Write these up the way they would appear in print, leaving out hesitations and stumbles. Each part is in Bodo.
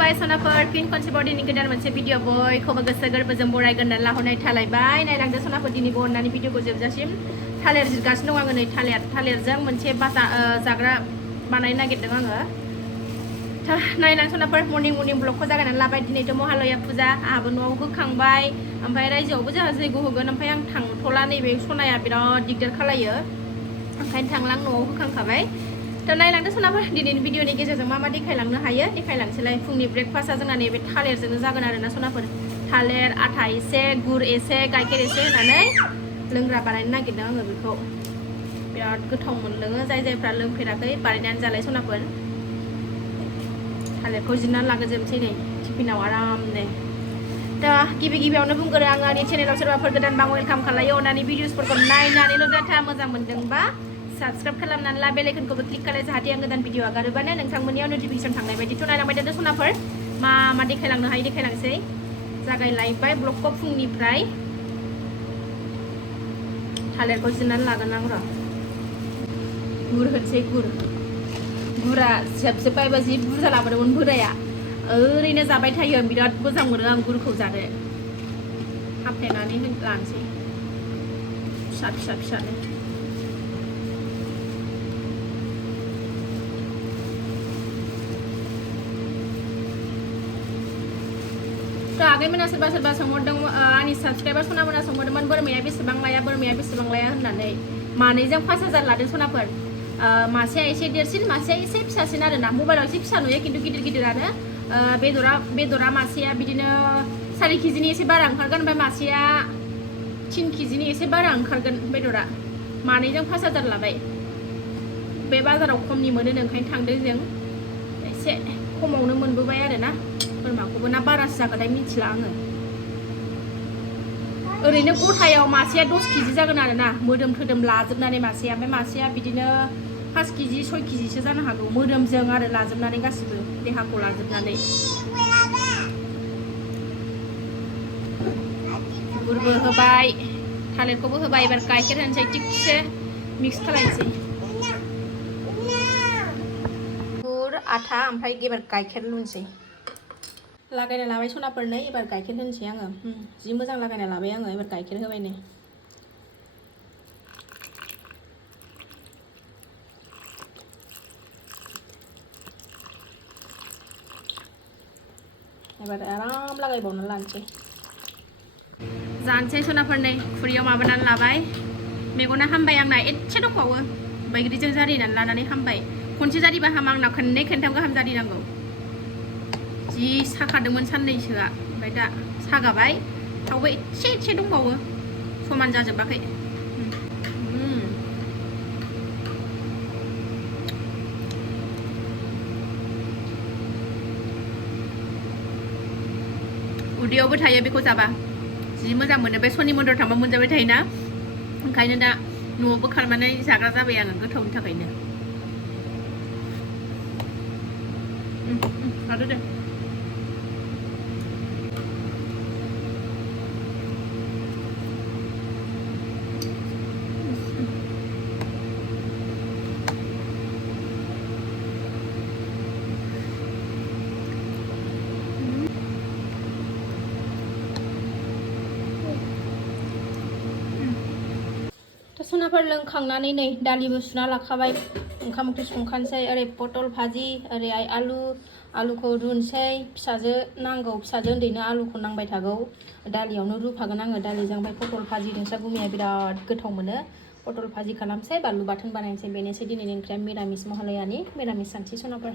खुलुमबाय सनाफोर फिन खनसे बडिनि गोदान मोनसे भिडिअ बयखौबो गोसो गोरबोजों बरायगोरनानै लाहरनाय थालायबाय नायलांदो सनाफोर दिनै बननानै भिडिअखौ जोबजासिम थालिर जिरगासिनो दं आङो नै थालिरजों मोनसे जाग्रा बानायनो नागिरदों आङो नायलां सनाफोर मर्निं ब्लगखौ जागायनानै लाबाय दिनैथ' महालया फुजा आहाबो न'आव होखांबाय ओमफ्राय रायजोआवबो जोंहा जैग होगोन ओमफ्राय आं थांथ'ला नैबे सनाया बिराद दिगदार खालायो ओंखायनो थांला आं न'आव होखांखाबाय तो नायलांदो सनाफोर दिनैनि भिडिअनि गेजेरजों मा देखायलांनो हायो देखायलांसैलाय फुंनि ब्रेकफास्टआ जोंना नैबे थालिरजोंनो जागोन आरोना सनाफोर थालिर आथा एसे गुर एसे गाइखेर एसे होनानै लोंग्रा बानायनो नागिरदों आङो बेखौ बिराद गोथाव मोनलोङो जायफ्रा लोंफेराखै बानायनानै जालाय सनाफोर थालिरखौ जिरनानै लाग्रोजोबनोसै नै टिफिनाव आरामनो दा गिबियावनो बुंगोरो आं आंनि चेनेलाव सोरबाफोर गोदानबा वेलकाम खालायो अननानै भिडिअसफोरखौ नायनानैल' जाथा मोजां मोनदोंबा साबस्क्राइब खालामनानै ला बेल आइकनखौबो क्लिक खालाय जाहाथे आं गोदान भिडिअ आगारोबानो नोंथांमोननियाव नटिफिकेसन थांनाय बायदिथ' नायलांबाय थादो सनाफोर मा देखायलांनो हायो देखायलांसै जागायलायबाय ब्लगखौ फुंनिफ्राय थालिरखौ जिरनानै लागोन आं र' गुर होनसै गुरा जोबजोब्बायबा जि बुरजा लाबोदोंमोन बोराया ओरैनो जाबाय थायो बिराद मोजां मोनो आं गुरखौ जानो हाफ्लेनानै लानोसै फिसानो आगै मोना सोरबा सोंहरदों आंनि साबसक्राइबार सना मोना सोंहरदोंमोन बोरमाया बेसेबां लाया होननानै मानैजों 5000 लादों सनाफोर मासेया एसे देरसिन मासेया एसे फिसासिन आरोना मबाइलाव एसे फिसा नुयो खिन्थु गिदिरानो बेदरा मासेया बिदिनो 4 केजिनि एसे बारा ओंखारगोन ओमफ्राय मासेया 3 केजिनि एसे बारा ओंखारगोन बेदरा मानैजों 5000 लाबाय बे बाजाराव खमनि मोनो ओंखायनो थांदों जों एसे खमावनो मोनबोबाय आरोना बोरमाखौबो ना बारासो जागोनथाय मिथिला आङो ओरैनो गथायाव मासेया 10 केजि जागोन आरोना मोदोम थोदोम लाजोबनानै मासेया ओमफ्राय मासेया बिदिनो 5 केजि 6 केजिसो जानो हागौ मोदोमजों आरो लाजोबनानै गासिबो देहाखौ लाजोबनानै गुरबो होबाय थालिरखौबो होबाय एबार गाइखेर होनोसै थिगसे मिक्स खालामनोसै गुर आथा ओमफ्राय एबार गाइखेर लुनोसै लागायना लाबाय सनाफोर नै एबार गाइखेर होनोसै आङो जि मोजां लागायना लाबाय आङो एबार गाइखेर होबाय नै एबार आराम लागायबावना लानोसै जानोसै सनाफोर नै खुरियाव माबानानै लाबाय मेगना हामबाय आंना एसे दंबावो बैग्रिजों जारिनानै लानानै हामबाय खनसे जारिबा हामा आंना खननै खनथाम गाहाम जारिनांगौ जि साखादोंमोन साननैसोआ ओमफ्राय दा सागाबाय थावबो एसे दंबावो समान जाजोबाखै उदैयावबो थायो बेखौ जाबा जि मोजां मोनो बे सनि मन्दिराव थांबा मोनजाबाय थायोना ओंखायनो दा न'आवबो खालामनानै जाग्रा जाबाय आङो गोथावनि थाखायनो आरो दे सनाफोर लोंखांनानै नै दालिबो सुना लाखाबाय ओंखाम ओंख्रि संखानोसै ओरै पटल भाजि ओरै आलुखौ रुनोसै फिसाजो नांगौ फिसाजो उन्दैनो आलुखौ नांबाय थागौ दालियावनो रुफागोन आङो दालिजों ओमफ्राय पटल भाजि नोंस्रा गुमैया बिराद गोथाव मोनो पटल भाजि खालामसै बानलु बाथोन बानायनोसै बेनोसै दिनैनि ओंख्रिया मिरामिस महालयानि मिरामिस सानसि सनाफोर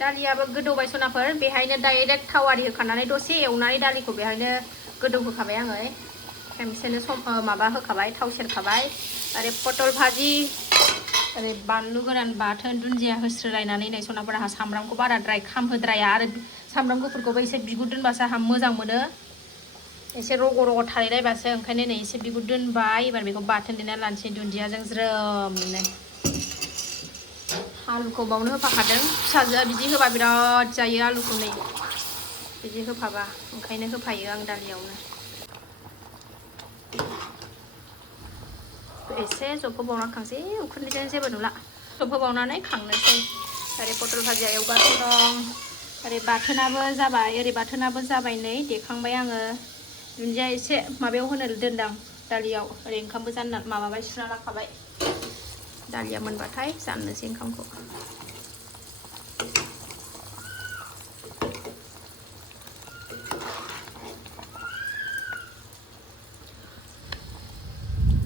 दालियाबो गोदौबाय सनाफोर बेहायनो डाइरेक्ट थाव आरि होखानानै दसे एवनानै दालिखौ बेहायनो गोदौहोखाबाय आङो खेमसेनो माबा होखाबाय थाव सेरखाबाय ओरै पटल भाजि ओरै बानलु गोरान बाथोन दुन्दिया होस्रोलायनानै नै सनाफोर आंहा सामब्रामखौ बाराद्राय खामहोद्राया आरो सामब्राम गुफुरखौबो एसे बिगुर दोनबासो आंहा मोजां मोनो एसे रग' थालायलायबासो ओंखायनो नै एसे बिगुर दोनबाय एबार बेखौ बाथोन देना लानोसै दुन्दियाजों ज्रोमनो आलुखौ बावनो होफाखादों फिसाजोआ बिदि होबा बिराद जायो आलुखौ नै बिदि होफाबा ओंखायनो होफायो आं दालियावनो एसे जबहोबावना खांसै उखुन्दैजों जेबो नुला जबहोबावनानै खांनोसै ओरै पटल भाजिया एवगासिनो दं ओरै बाथोनाबो जाबाय ओरै बाथोनाबो जाबाय नै देखांबाय आङो दुन्दिया एसे माबायाव होनो दोनदां दालियाव ओरै ओंखामबो जानना माबाबाय सुना लाखाबाय दालिया मोनबाथाय जाननोसै ओंखामखौ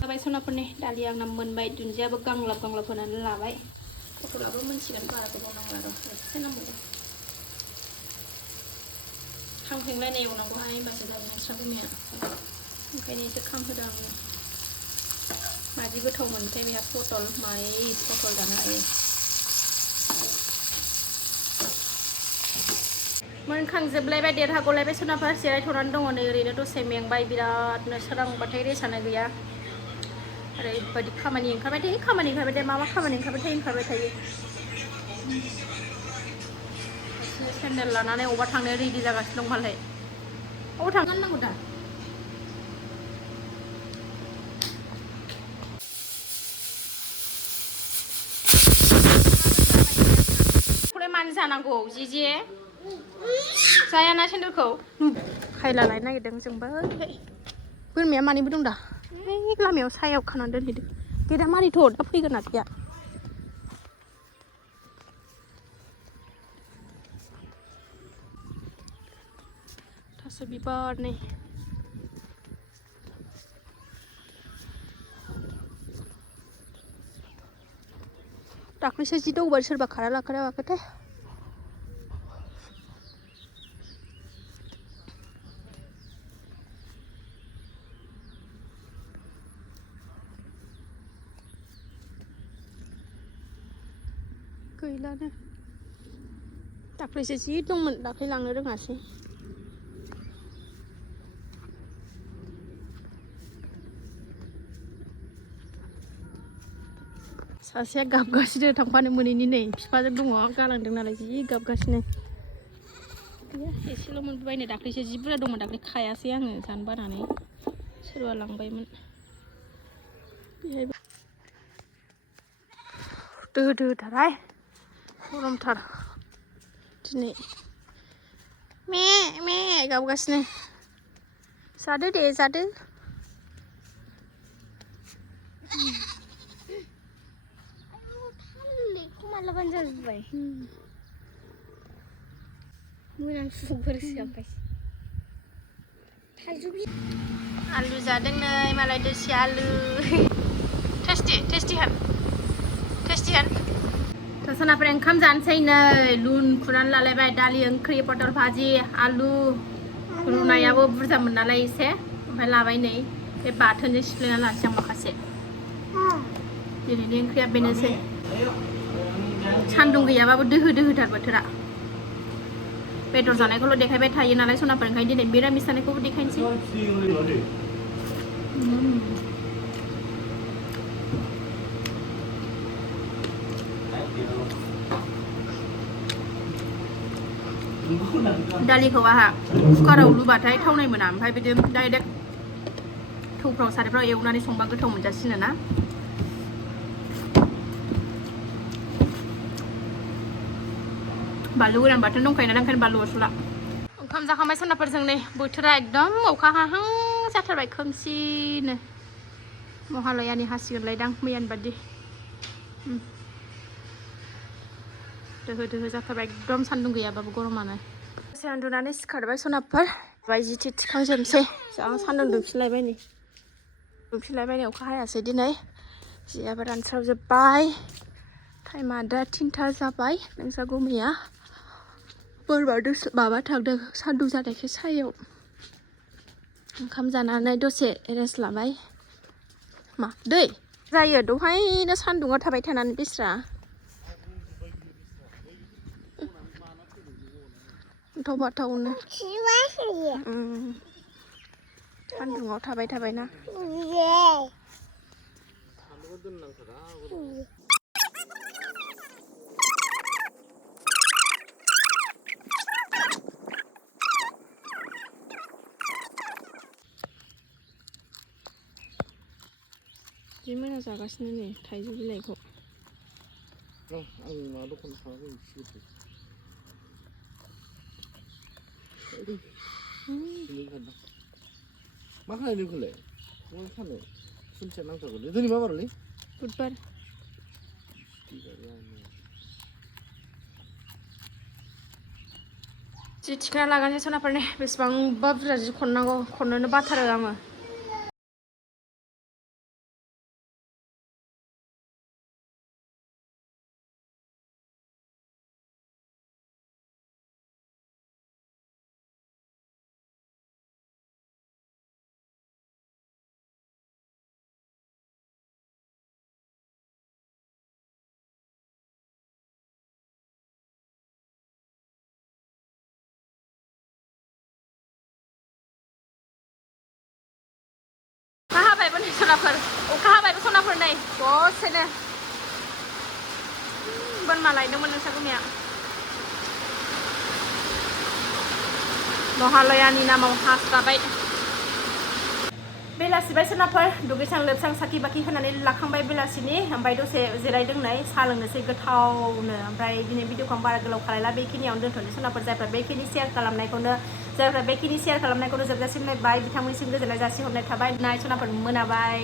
जाबाय सनाफोरनि दालिया आंना मोनबाय दुन्दियाबो गांलाब गांलाब होनानै लाबाय पटलाबो मोनसिगोन बारा गोबाव नांला र' एसे नांबावगौ खामख्रेंलायनाय एवनांगौहाय होमबासो जागोन नोंस्रा गुमैया ओंखायनो एसे खामहोदों आङो मादि गोथाव मोनथाय बेहा पटल माइ पटल जानो हायो मोनखांजोबलायबाय देरहागलायबाय सनाफोर जिरायथ'नानै दङ नै ओरैनो दसे मेंबाय बिरादनो सोरांबाथाय रेसानो गैया ओरैबायदि खामानि ओंखारबाय थायो मा खामानि ओंखारबाय थायो सेन्देल लानानै अबा थांनो रेडि जागासिनो दं मालाय अबाव थांनो नांगौ दा खौलाय मानो जानांगौ जे जायाना सेन्देलखौ खायला लायनो नागिरदों जोंबो बोरमाया मानैबो दं दा लामायाव सायाव खानानै दोनहैदों गेदा मारिथ' दा फैगोन आदैया थास' बिबार नै दाख्लैसो जि दौबाय सोरबा खारा लाखाथाय गैलानो दाख्लैसो जि दंमोन दाख्लै लांनो रोङासै सासेया गाबगासिनो थांफानो मोनैनि नै बिफाजों दङ गालांदों नालाय जि गाबगासिनो गैया एसेल' मोनबोबाय नै दाख्लैसो जि बुरजा दंमोन दाख्लै खायासै आङो जानो बानानै सोरबा लांबायमोन बेहायबो दोहो दोहोथारहाय गरमथार दिनै मे गाबगासिनो जादो दे जादो मालाबानो जाजोबबाय आलु जादों नै मालाय दसे आलु टेस्टि हान सनाफोर ओंखाम जानोसै नै लुन खुरनानै लालायबाय दालि ओंख्रि पटल भाजि आलु रुनायाबो बुरजामोन नालाय एसे ओमफ्राय लाबाय नै बे बाथोनजों सिफ्लेना लानोसै आं माखासे दिनैनि ओंख्रिया बेनोसै सान्दुं गैयाबाबो दोहो दोहोथार बोथोरा बेदर जानायखौल' देखायबाय थायो नालाय सनाफोर ओंखायनो दिनै मिरामिस जानायखौबो देखायनोसै दालिखौ आहा कुकाराव लुबाथाय थावनाय मोना ओमफ्राय बिदिनो डाइरेक्ट थौफ्राव सारायफ्राव एवनानै संबा गोथाव मोनजासिनो ना बानलु गोरान बाथोन दंखायोना ओंखायनो बानलु अरस'ला ओंखाम जाखांबाय सनाफोरजों नै बोथोरा एकदम अखा हाहां जाथारबाय खोमसिनो महालयानि हासिगोनलायदां मैयानि बादि दोहो दोहो जाथारबाय एकदम सान्दुं गैयाबाबो गरमानो दसे उन्दुनानै सिखारबाय सनाफोर जि थिखांजोबनोसै जा सान्दुं दुंफिनलायबाय नै अखा हायासै दिनै जियाबो रानस्रावजोब्बाय टाइमा दा 3टा जाबाय नोंस्रा गुमैया बोरैबा माबा थांदों सान्दुं जानायखाय सायाव ओंखाम जानानै दसे रेस्ट लाबाय मा दै जायो दहायनो सान्दुङाव थाबाय थानानै बेस्रा बाथावनो सान्दुङाव थाबाय ना जि मोजां जागासिनो नै थाइजौ बिलाइखौ मा खालायनो बेखौलाय मा खानो खुन्थिया नांथारगौलै दिनै मा बारलै बुधबार जि थिखोना लागासिनो सनाफोरनि बेसेबांबा बुरजा जि खननांगौ खननोनो बाथारो आङो सनाफोर अखा हाबायबो सनाफोर नै दसेनो बोरमा लायदोंमोन नोंसा गुमिया महालयानि नामाव हास्राबाय बेलासिबाय सोनाफोर दुगैस्रां लोबस्रां साखि बाखि होनानै लाखांबाय बेलासिनि ओमफ्राय दसे जिरायदों नै साहा लोंनोसै गोथावनो ओमफ्राय दिनै भिडिअखौ आं बारा गोलाव खालायला बेखिनियावनो दोनथ'नोसै सोनाफोर जायफ्रा बेखिनि शेयार खालामनायखौनो जोबजासिम नायबाय बिथांमोननिसिम गोजोननाय जासिहरनाय थाबाय नाय सोनाफोर मोनाबाय